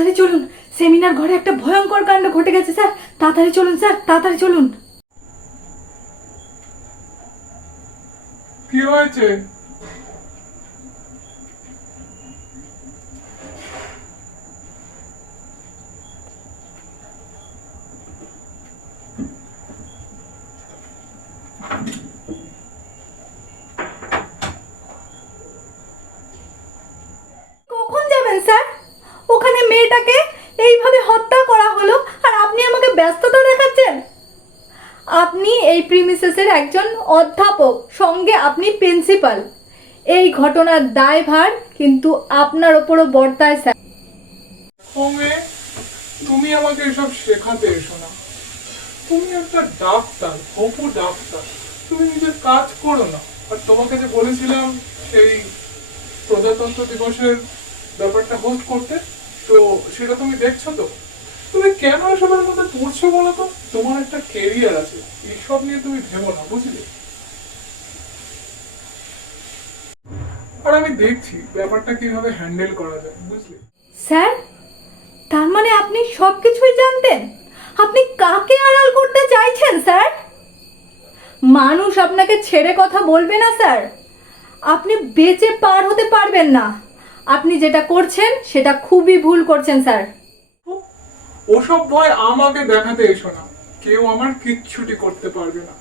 তাড়াতাড়ি চলুন, সেমিনার ঘরে একটা ভয়ঙ্কর কাণ্ড ঘটে গেছে স্যার। তাড়াতাড়ি চলুন স্যার, তাড়াতাড়ি চলুন। কি হয়েছে? কখন যাবেন স্যার? ওখানে মেয়েটাকে এইভাবে হত্যা করা হলো আর আপনি আমাকে ব্যস্ততা দেখাচ্ছেন। আপনি এই প্রিমিসেসের একজন অধ্যাপক, সঙ্গে আপনি প্রিন্সিপাল। এই ঘটনার দায়ভার কিন্তু আপনার ওপরও বর্তায় স্যার। সঙ্গে তুমি আমাকে এসব শেখাতে এসো না। তুমি একটা ডাক্তার, হপু ডাক্তার, তুমি নিজের কাজ করো না। আর তোমাকে যে বলেছিলাম সেই প্রজাতন্ত্র দিবসের ব্যাপারটা হোস্ট করতে, তো সেটা তুমি দেখছো তো? তুমি কেন এসবের মধ্যে পড়ছো বলো তো? তোমার একটা কেরিয়ার আছে, এইসব নিয়ে তুমি ভেবো না, বুঝলে? আর আমি দেখছি ব্যাপারটা কিভাবে হ্যান্ডেল করা যায়, বুঝলে? স্যার, তার মানে আপনি সব কিছুই জানতেন? আপনি কাকে আড়াল করতে চাইছেন স্যার? মানুষ আপনাকে ছেড়ে কথা বলবে না স্যার। আপনি বেঁচে পার হতে পারবেন না। আপনি যেটা করছেন সেটা খুবই ভুল করছেন স্যার। ওসব ভয় আমাকে দেখাতে এসো না। কেউ আমার কিচ্ছুটি করতে পারবে না।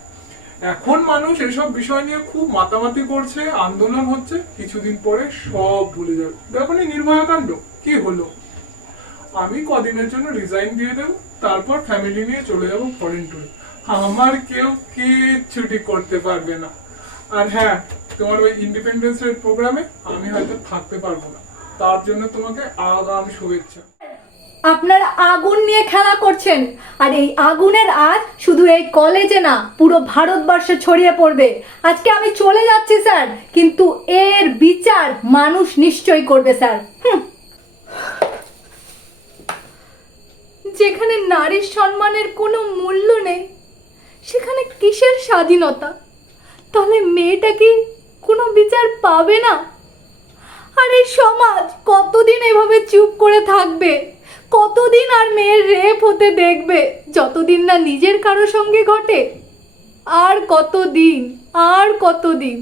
এখন মানুষ এসব বিষয় নিয়ে খুব মাতামাতি করছে, আন্দোলন হচ্ছে, কিছুদিন পরে সব ভুলে যাবে। দেখো নি নির্ভয়া কাণ্ড কি হলো। আমি কদিনের জন্য রিজাইন দিয়ে দেবো, তারপর ফ্যামিলি নিয়ে চলে যাবো ফরেন ট্যুরে। আমার কেউ কিচ্ছুটি করতে পারবে না। আর হ্যাঁ, তোমার ওই ইন্ডিপেন্ডেন্স ডে প্রোগ্রামে আমি হয়তো থাকতে পারবো না, তার জন্য তোমাকে আগাম শুভেচ্ছা। আপনারা আগুন নিয়ে খেলা করছেন, আর এই আগুনের আজ শুধু এই কলেজে না, পুরো ভারতবর্ষে ছড়িয়ে পড়বে। আজকে আমি চলে যাচ্ছি স্যার, কিন্তু এর বিচার মানুষ নিশ্চয়ই করবে স্যার। যেখানে নারীর সম্মানের কোনো মূল্য নেই, সেখানে কিসের স্বাধীনতা? তাহলে মেয়েটা কি কোনো বিচার পাবে না? আর এই সমাজ কতদিন এভাবে চুপ করে থাকবে? কতদিন আর মেয়ের রেপ হতে দেখবে, যতদিন না নিজের কারো সঙ্গে ঘটে? আর কতদিন, আর কতদিন?